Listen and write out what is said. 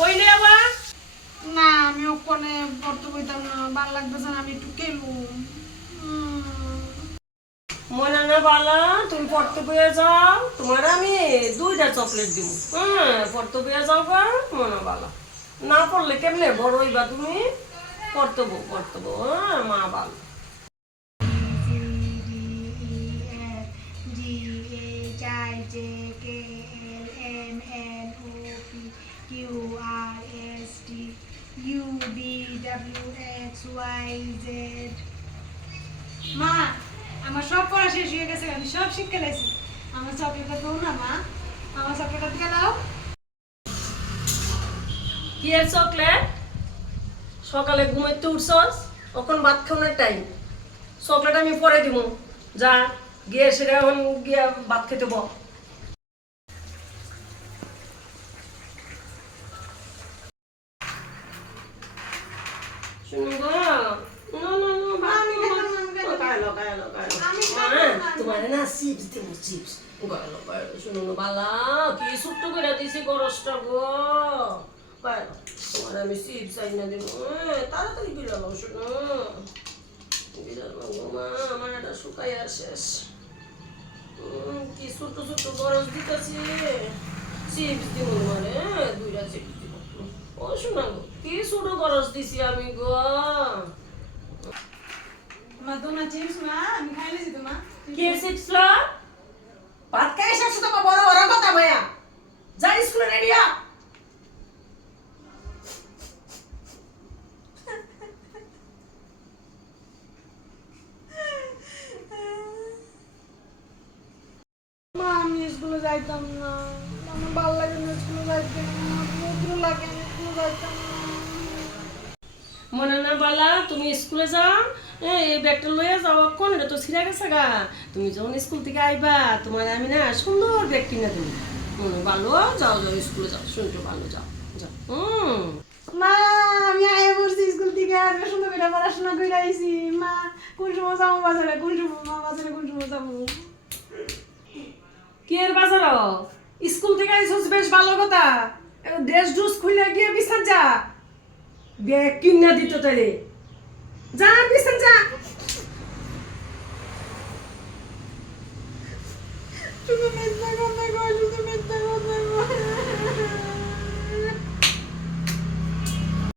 বই নে আবার। না আমি ওখানে পড়তে বইতাম না, ভালো লাগতেছে না, আমি একটু খেলুম। মনে না বালা, তুমি পড়তে বইয়ে যাও, তোমার আমি 2টা চকলেট দিব। হ্যাঁ, পড়তে বইয়ে যাও গা, মনে বালা। না পড়লে কেমনে বড় হইবা তুমি? পড়তে বউ, হ্যাঁ, মা বালা। মা, আমার সব পড়া শেষ হয়ে গেছে, আমি সব শিখে লাইছি। আমার চকলেটটা দাও না মা, আমার চকলেটটা দিকে দাও। কি এর চকলেট? সকালে ঘুমাইতে উঠছস, এখন ভাত খাওয়ানোর টাইম। চকলেট আমি পরে দিব। যা গিয়ে সেটা এখন গিয়া ভাত খেতে বল। শুনুন গো, তোমার না চিপস দিব, চিপস। শুনুন বালা, কি ছোট্ট করে দিছি গরসটা গো। তোমার আমি চিপস আইনা দিব, তাড়াতাড়ি বিলালো। শুনো বিলালো গো মা, আমার এটা শুকাইয়া শেষ। কি ছোট্ট ছোট্ট গরস দিতেছি। চিপস দিব তোমারে, 2টা চিপস দিব। ও শোনা গো, কি ছোট গরস দিছি আমি গো। মা দোনা চিপস মা, আমি খাই লাইছি তো মা। কি চিপস লো? ভাত খাই শেষ তো বড় বড় কথা ভাইয়া। যা স্কুলে রেডিয়া। মা আমি স্কুলে যাইতাম না, আমার ভালো লাগে না স্কুলে যাইতে, আমার বন্ধু লাগে আমি স্কুলে যাইতাম না। মনে না বালা, তুমি স্কুলে যাও, এই ব্যাগটা লইয়া যাও। কোন এটা তো ছিঁড়া গেছে গা। তুমি যখন স্কুল থেকে আইবা, তোমার আমি না সুন্দর ব্যাগ কিনে দেবো। ভালো, যাও যাও স্কুলে যাও, শুনছো ভালো, যাও যাও। মা আমি আয়া পড়ছি স্কুল থেকে, আজকে সুন্দর করে পড়াশোনা করে আইছি। মা কোন সময় যাবো বাজারে, কোন সময় মা বাজারে কোন সময় যাবো? কি এর বাজার? স্কুল থেকে আইসস, বেশ ভালো কথা। ড্রেস ড্রেস খুলে গিয়ে বিছান যা, ব্যাগ কিনা দিত তারে। যা বিছান যা। তুমি মিথ্যা কথা কইছো